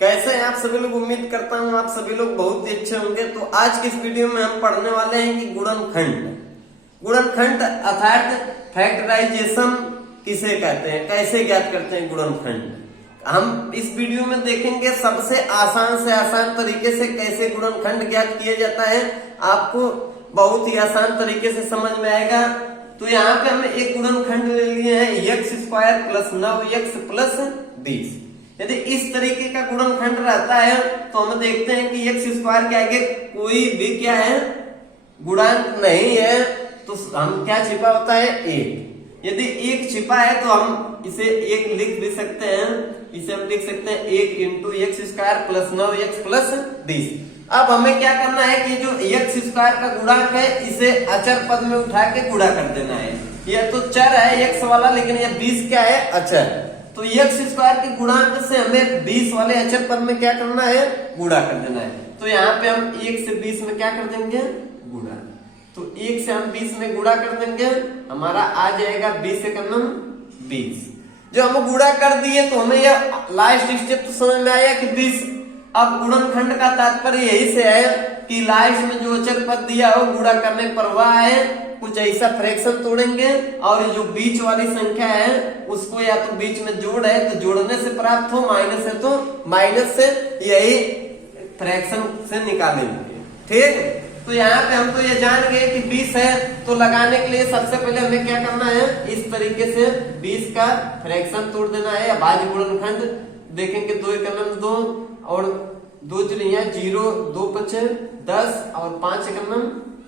कैसे हैं आप सभी लोग। उम्मीद करता हूँ आप सभी लोग बहुत ही अच्छे होंगे। तो आज की इस वीडियो में हम पढ़ने वाले हैं कि गुणनखंड अर्थात फैक्टराइजेशन किसे कहते हैं, कैसे ज्ञात करते हैं गुणनखंड। हम इस वीडियो में देखेंगे सबसे आसान से आसान तरीके से कैसे गुणनखंड ज्ञात किया जाता है। आपको बहुत ही आसान तरीके से समझ में आएगा। तो यहाँ पे हमने एक गुणनखंड ले लिए हैं x² प्लस 9x प्लस 20। यदि इस तरीके का गुणनखंड रहता है तो हम देखते हैं कि x² के आगे कोई भी क्या है गुणांक नहीं है, तो हम क्या छिपा होता है 1। यदि 1 छिपा है तो हम इसे 1 लिख भी सकते हैं। इसे हम लिख सकते हैं 1 into x² plus 9x plus 20। अब हमें क्या करना है कि जो x² का गुणांक है इसे अचर पद में उठा के गुणा कर देना है। यह तो चर है x वाला, लेकिन यह 20 क्या है अचर। तो x² के गुणांक से हमें 20 वाले अचर पद में क्या करना है गुणा कर देना है। तो यहाँ पे हम 1 से 20 में क्या कर देंगे गुणा। तो 1 से हम 20 में गुणा कर देंगे, हमारा आ जाएगा 20 से कम 20। जो हम गुणा कर दिए तो हमें यह लास्ट स्टेप तो समझ में आया कि 20। अब गुणनखंड का तात्पर्य यही से है कि लास्ट में जो अचर पद दिया हो गुणा करने पर वह है कुछ ऐसा फ्रैक्शन तोड़ेंगे और जो बीच वाली संख्या है उसको या तो बीच में जोड़ है तो जोड़ने से प्राप्त हो, माइनस है तो माइनस से, यही फ्रैक्शन से निकालेंगे। ठीक, तो यहाँ पे हम तो ये जान गए कि 20 है, तो लगाने के लिए सबसे पहले हमें क्या करना है, इस तरीके से 20 का फ्रैक्शन तोड़ देना है। अभाज्य गुणनखंड देखेंगे 2 एकम 2 और 2 चलिए 0 2 5 10 और 5 एकम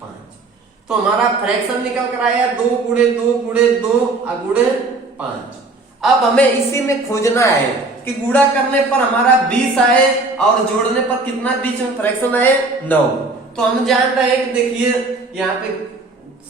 5। तो हमारा फ्रैक्शन निकल कर आया 2 गुणे 2 गुणे 2 गुणे 5। अब हमें इसी में खोजना है कि गुणा करने पर हमारा 20 आए और जोड़ने पर कितना बीच में फ्रैक्शन आए 9। तो हम जान रहे हैं कि देखिए यहाँ पे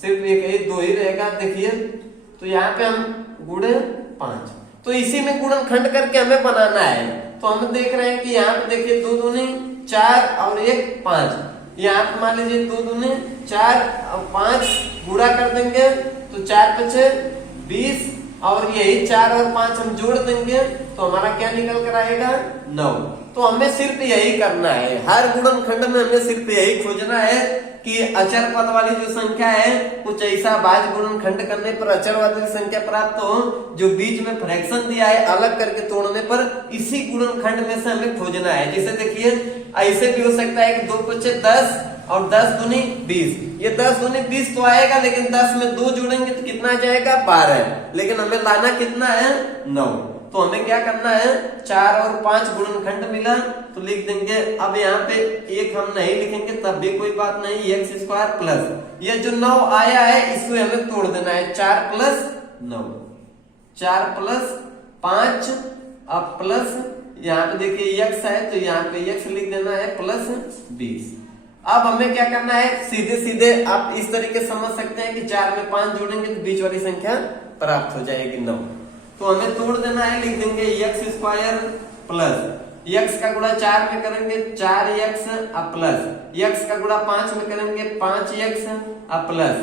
सिर्फ एक 2 ही रहेगा। देखिए तो यहाँ पे हम गुणे 5, तो इसी में गुणनखंड करके हमें बनाना है। तो हम देख रहे हैं कि यहाँ पे देखिए 2 दूनी 4 और 1 5। यहाँ पे मान लीजिए 2 दूनी 4 और 5 गुणा कर देंगे तो 4 5 20 और यही 4 और 5 हम जोड़ देंगे तो हमारा क्या निकल कर आएगा 9। तो हमें सिर्फ यही करना है, हर गुणनखंड में हमें सिर्फ यही खोजना है कि अचर पद वाली जो संख्या है कुछ ऐसा भाज्य गुणनखंड करने पर अचर वाली संख्या प्राप्त हो जो बीच में फ्रैक्शन दिया है अलग करके तोड़ने पर इसी गुणनखंड में से हमें खोजना है। जैसे देखिए ऐसे भी हो सकता है कि 2 5 10 और 10 दूनी 20। ये 10 दूनी 20 तो आएगा, लेकिन 10 में 2 जोड़ेंगे तो कितना आ जाएगा 12। लेकिन हमें लाना कितना है 9। तो हमें क्या करना है 4 और 5 गुणनखंड मिला तो लिख देंगे। अब यहाँ पे 1 हम नहीं लिखेंगे तब भी कोई बात नहीं, x² प्लस ये जो 9 आया है इसको हमें तोड़ देना है 4 प्लस 9 4 प्लस 5 अब प्लस यहाँ पे देखिए x है तो यहाँ पे x लिख देना है प्लस 20। अब हमें क्या करना है सीधे सीधे आप इस तरीके समझ सकते हैं कि 4 में 5 जोड़ेंगे तो बीच वाली संख्या प्राप्त हो जाएगी 9। तो हमें तोड़ देना है, लिख देंगे x² प्लस x का गुणा 4 में करेंगे 4x प्लस x का गुणा 5 में करेंगे 5x प्लस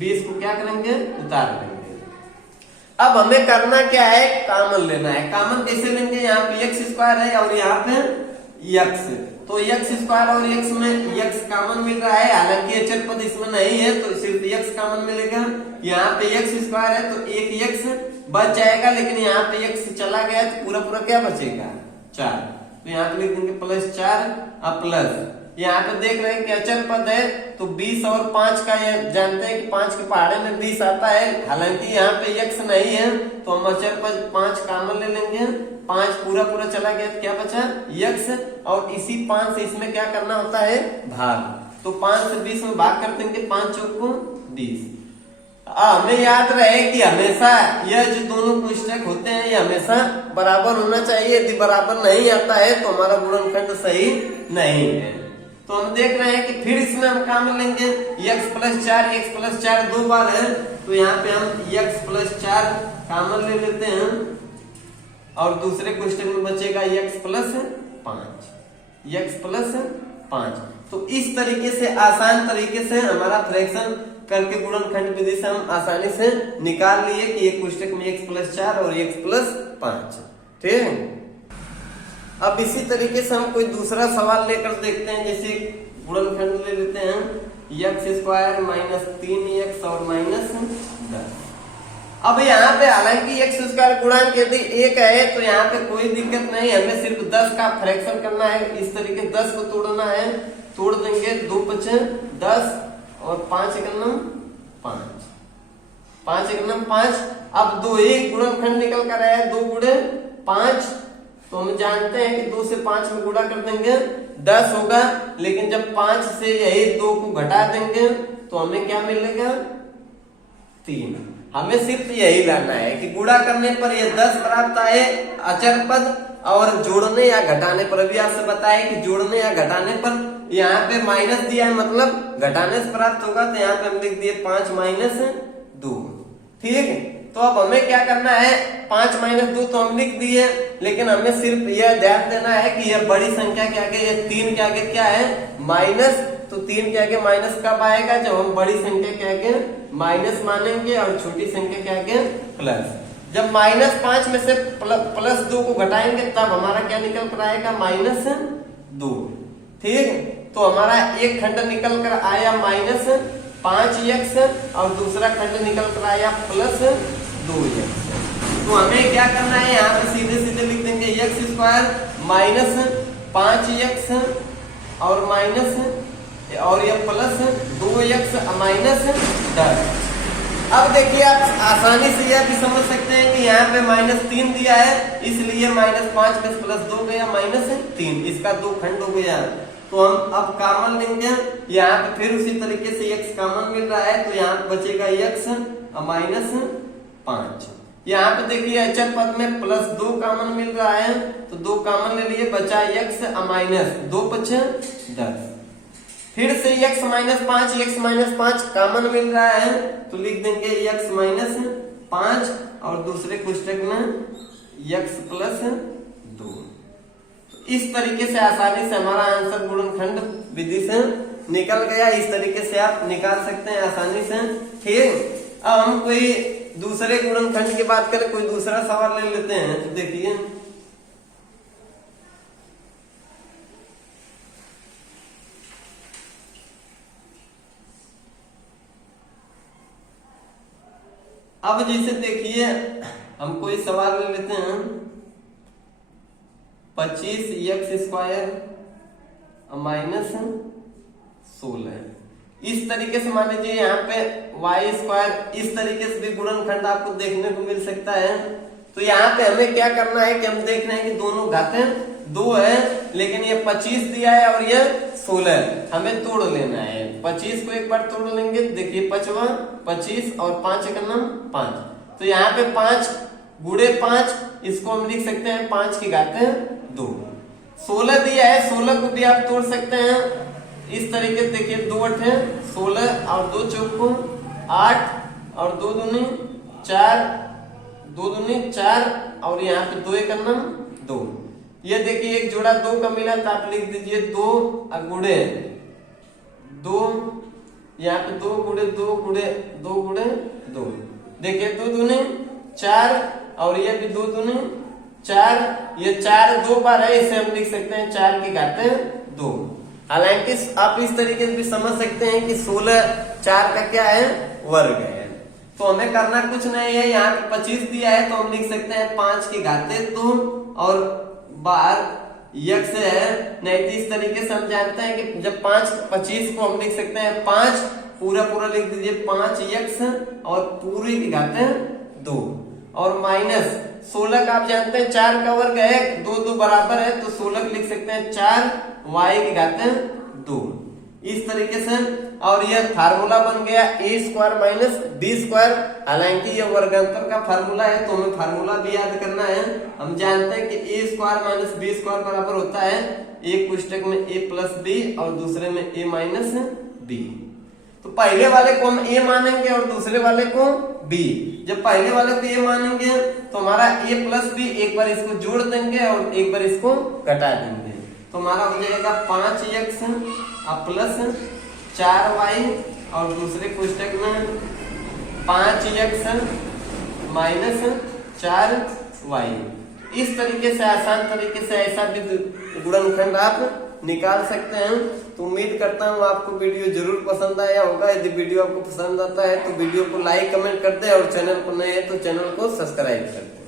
20 को क्या करेंगे उतार देंगे। अब हमें करना क्या है कॉमन लेना है। कॉमन कैसे लेंगे, यहाँ पे x² है और यहाँ पे x, तो x² और x में x कॉमन मिल रहा है, हालांकि अचर पद इसमें नहीं है तो सिर्फ x कॉमन मिलेगा। यहाँ पे x² है तो एक x बच जाएगा, लेकिन यहाँ पे x चला गया तो पूरा पूरा क्या बचेगा 4। तो यहाँ पे लिख देंगे प्लस 4 अब प्लस यहाँ पे देख रहे हैं कि अचर पद है तो 20 और 5 का ये जानते हैं कि 5 के पहाड़े में 20 आता है, हालांकि यहाँ पे x नहीं है तो हम अचर पद 5 कॉमन ले लेंगे। 5 पूरा पूरा चला गया तो क्या बचा x, और इसी 5 से इसमें क्या करना होता है भाग। तो 5 से 20 में भाग कर देंगे 5 चौक को 20। हमें याद रहे कि हमेशा यह जो दोनों कोष्ठक होते हैं ये हमेशा बराबर होना चाहिए। यदि बराबर नहीं आता है तो हमारा गुणनखंड सही नहीं है। तो हम देख रहे हैं कि फिर इसमें हम कॉमन लेंगे x प्लस 4 2 बार है तो यहाँ पे हम x प्लस 4 कॉमन ले लेते हैं और दूसरे क्वेश्चन में बचेगा x प्लस 5। तो इस तरीके से आसान तरीके से हमारा फ्रैक्शन करके गुणनखंड विधि से हम आसानी से निकाल लिए कि एक कोष्ठक में x प्लस 4 और x प्लस 5। ठीक है। अब इसी तरीके से हम कोई दूसरा सवाल लेकर देखते हैं, जैसे गुणनखंड ले लेते हैं x² माइनस 3x और माइनस 10। अब यहाँ पे हालांकि x² गुणांक यदि 1 है तो यहाँ पे कोई दिक्कत नहीं, हमें सिर्फ 10 का फ्रैक्शन करना है। इस तरीके 10 को तोड़ना है, तोड़ देंगे, 2 5 10 और 5 1 5, 5 1 5। अब 2 एक गुणनखंड निकल कर आया, 2 गुणे 5, तो हम जानते हैं कि 2 से 5 में गुणा कर देंगे 10 होगा, लेकिन जब 5 से यही 2 को घटा देंगे तो हमें क्या मिलेगा 3। हमें सिर्फ यही लाना है कि गुणा करने पर यह 10 प्राप्त आए अचर पद, और जोड़ने या घटाने पर अभी आपसे बताया कि जोड़ने या घटाने पर यहाँ पे माइनस दिया है, मतलब घटाने से प्राप्त होगा, तो यहाँ पे हम लिख दिए 5 माइनस 2। ठीक, तो अब हमें क्या करना है, 5 माइनस 2 तो हम लिख दिए, लेकिन हमें सिर्फ यह ध्यान देना है कि यह बड़ी संख्या के आगे, यह 3 के आगे क्या है माइनस, तो 3 के आगे माइनस कब आएगा, जब हम बड़ी संख्या के आगे माइनस मानेंगे और छोटी संख्या के आगे प्लस। जब -5 में से +2 को घटाएंगे तब हमारा क्या निकल कर आएगा -2। ठीक, तो हमारा एक खंड निकल कर आया -5x और दूसरा खंड निकल कर आया +2x। तो हमें क्या करना है, यहाँ पे सीधे सीधे लिख देंगे x² माइनस 5x और माइनस और यह +2x माइनस 10। अब देखिए आप आसानी से यह भी समझ सकते हैं कि यहाँ पे -3 दिया है, इसलिए -5 में +2 गया -3, इसका 2 खंड हो गया। तो हम अब कॉमन लेंगे, यहाँ पे फिर उसी तरीके से x कॉमन मिल रहा है, तो यहाँ पे बचेगा x -5। यहाँ पे देखिए अचर पद में +2 कॉमन मिल रहा है, तो 2 कॉमन ले लिए, बचा x -2 5 10। फिर से x -5 कॉमन मिल रहा है, तो लिख देंगे x -5 और दूसरे कोष्टक में x +2। इस तरीके से आसानी से हमारा आंसर गुणनखंड विधि से निकल गया। इस तरीके से आप निकाल सकते हैं आसानी से। ठीक, अब हम कोई दूसरे गुणनखंड की बात करें, कोई दूसरा सवाल ले लेते हैं। तो देखिए अब जैसे देखिए हम कोई सवाल ले लेते हैं 25x² माइनस 16। इस तरीके से मान लीजिए यहाँ पे y², इस तरीके से भी गुणनखंड आपको देखने को मिल सकता है। तो यहाँ पे हमें क्या करना है कि हम देख रहे हैं कि दोनों घातें 2 है, लेकिन ये 25 दिया है और ये 16, हमें तोड़ लेना है। 25 को एक बार तोड़ लेंगे, देखिए 25 और 5 का नाम 5, तो यहाँ पे 5 गुणे 5, इसको हम लिख सकते हैं 5 की घातें 2। 16 दिया है, 16 को भी आप तोड़ सकते हैं इस तरीके से, देखिए 2 8 16 और 2 चौको 8 और 2 दूनी 4, 2 दूनी 4 और यहाँ पे 2 एक 2। ये देखिए एक जोड़ा 2 का मिला, तो आप लिख दीजिए 2 गुणे 2, यहाँ पे 2 गुणे 2 गुणे 2 गुणे 2, देखिए 2 दूनी 4 और ये भी 2 दूनी 4, ये 4 2 बार है, इसे हम लिख सकते हैं 4 की घातें 2। हालांकि आप इस तरीके से भी समझ सकते हैं कि 16 4 का क्या है वर्ग है। तो हमें करना कुछ नहीं है, यहाँ पे 25 दिया है तो हम लिख सकते हैं 5 की घातें 2 और बाहर x है। नहीं तो इस तरीके से हम जानते हैं कि जब 25 को हम लिख सकते हैं 5 पूरा लिख दीजिए 5x और पूरी की घातें 2 और माइनस 16 का आप जानते हैं 4 का वर्ग है, 2 बराबर है, तो 16 लिख सकते हैं 4y की घातें 2। इस तरीके से, और यह फार्मूला बन गया a² माइनस b²। हालांकि यह वर्गांतर का फार्मूला है, तो हमें फार्मूला भी याद करना है। हम जानते हैं कि a² माइनस b² बराबर होता है एक पुस्तक में a प्लस b और दूसरे में a माइनस b। तो पहले वाले को हम a मानेंगे और दूसरे वाले को b। जब पहले वाले को a मानेंगे तो हमारा a प्लस b, एक बार इसको जोड़ देंगे और एक बार इसको घटा देंगे, तो हमारा हो जाएगा 5x प्लस 4y और दूसरे पुस्तक में 5x माइनस 4y। इस तरीके से आसान तरीके से ऐसा भी गुणनखंड आप निकाल सकते हैं। तो उम्मीद करता हूँ आपको वीडियो जरूर पसंद आया होगा। यदि वीडियो आपको पसंद आता है तो वीडियो को लाइक कमेंट कर दे और चैनल पर नए हैं तो चैनल को सब्सक्राइब कर दे।